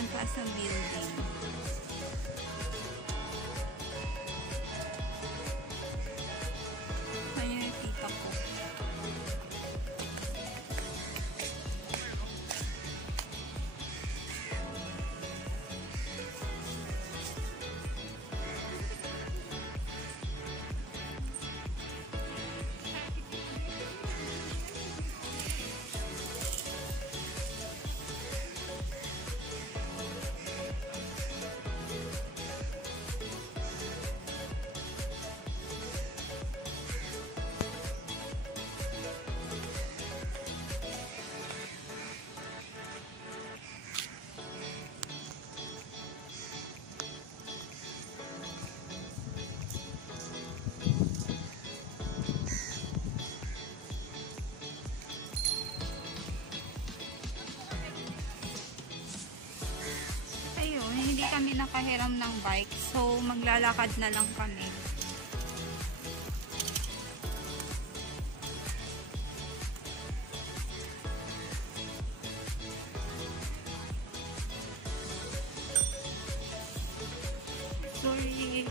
sobrang taas ng building. Ayun yung tita ko. Ayun, hindi kami nakahiram ng bike, so maglalakad na lang kami. Sorry.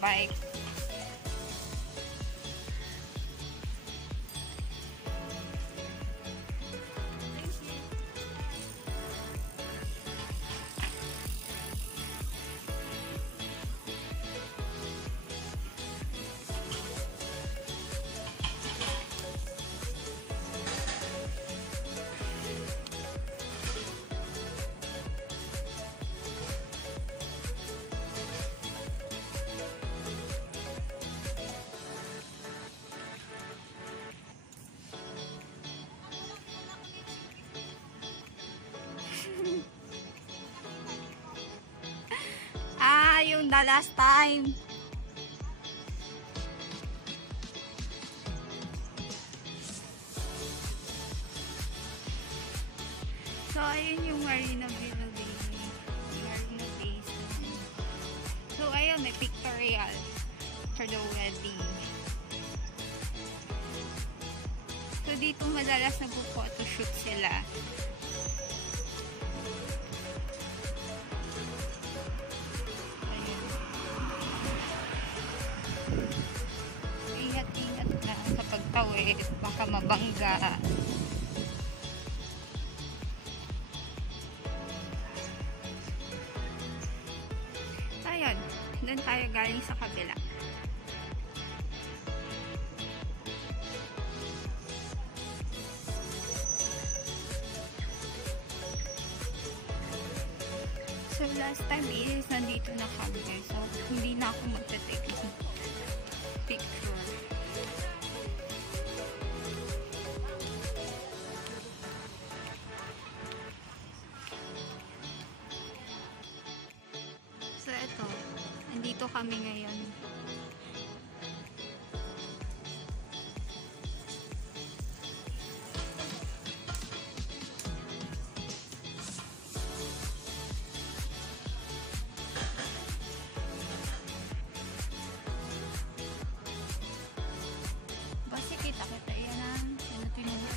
Bike. Yung the last time. So, ayun yung Marina Building. Marina Basin. So, ayun, may pictorial for the wedding. So, dito madalas nagpo-photoshoot sila. Ingat-ingat na sa pagtawid, baka mabangga. Ayun, doon tayo galing sa kabila. So last time is nandito na kami, so hindi na ako magte-take ng picture. So eto, nandito kami ngayon. Basta kita-kita yan ang tinutulungan.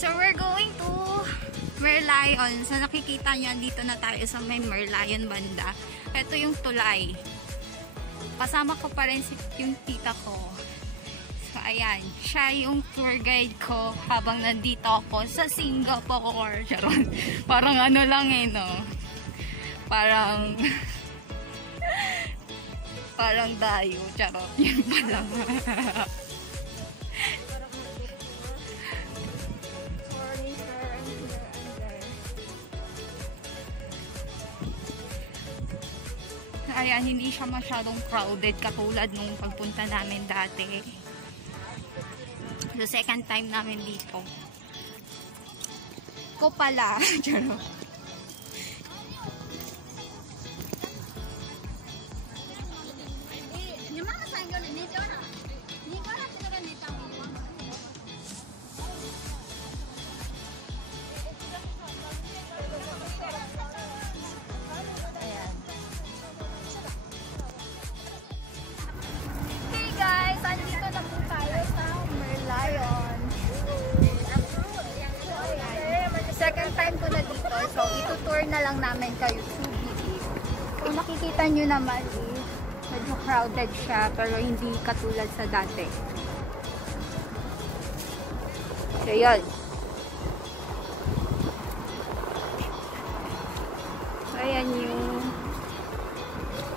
So, we're going to Merlion. So, nakikita nyo, dito na tayo sa may Merlion banda. Ito yung tulay. Kasama ko pa rin yung tita ko. So, ayan. Siya yung tour guide ko habang nandito ako sa Singapore. Charon. Parang ano lang eh, no? Parang parang dayo. Charot. Yun pa lang. Ayan, hindi siya masyadong crowded katulad nung pagpunta namin dati. So, second time namin dito. Ko pala. na lang namin kayo Subic. Kung makikita nyo naman medyo crowded siya pero hindi katulad sa dati. So yun. Ayan yung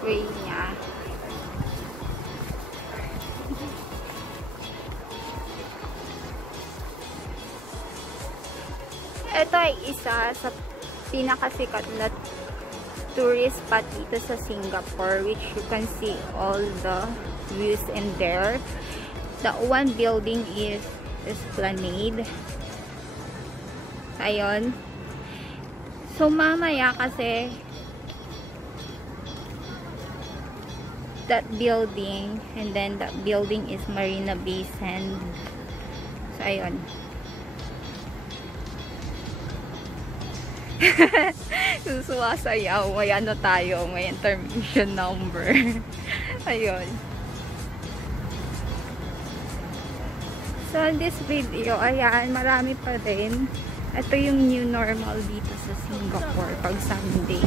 way niya. Ito ay isa sa pinakasikat na tourist spot dito sa Singapore, which you can see all the views in there. The one building is Esplanade. Ayun. So mamaya kasi that building, and then that building is Marina Bay Sands. So ayun. Susuwasayaw. May ano tayo, may intermission number. Ayun. So in this video, ayan, marami pa rin. Ito yung new normal dito sa Singapore pag Sunday.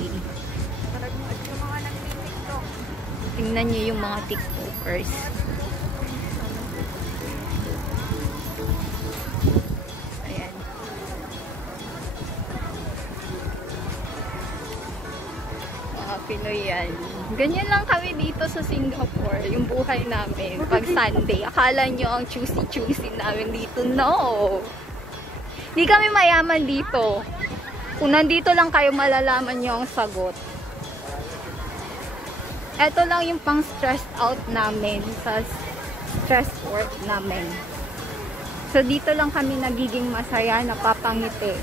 Tingnan nyo yung mga TikTokers. Ayan. Mga Pinoy yan. Ganyan lang kami dito sa Singapore. Yung buhay namin pag Sunday. Akala nyo ang choosy-choosy namin dito. No! Di kami mayaman dito. Kung nandito lang kayo, malalaman nyo ang sagot. Ito lang yung pang stressed out namin sa stress work namin. So, dito lang kami nagiging masaya, napapangiti.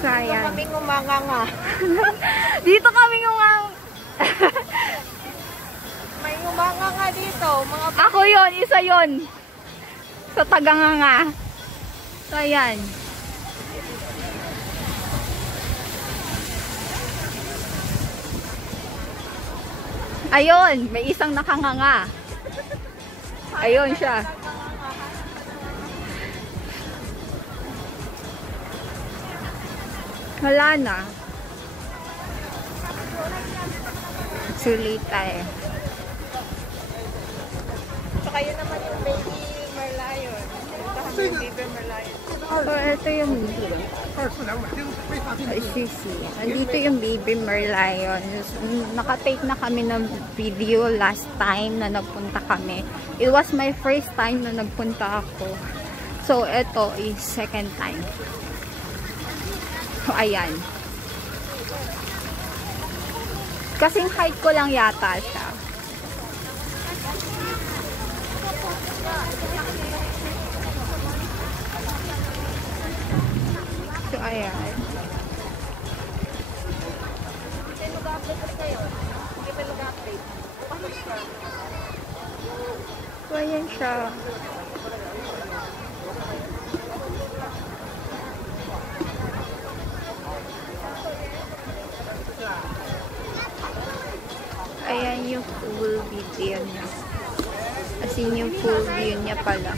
So, ayan. Kaming umanganga. Dito kami umang... May umanganga dito. Mga Ako yon, isa yon. Sa Taganganga. So, ayan. Ayun, may isang nakanganga. Ayun siya. Wala na. Too late tayo. So, kayo naman yung baby Merlion. Puntahan mo yung baby Merlion. So, ito yung nandito yung baby Merlion. Nakatake na kami ng video last time na nagpunta kami. It was my first time na nagpunta ako. So, ito is second time. So, ayan. Kasing height ko lang yata siya. So, ayan. So, ayan siya. Ayan yung full video niya. As in yung full view niya pala.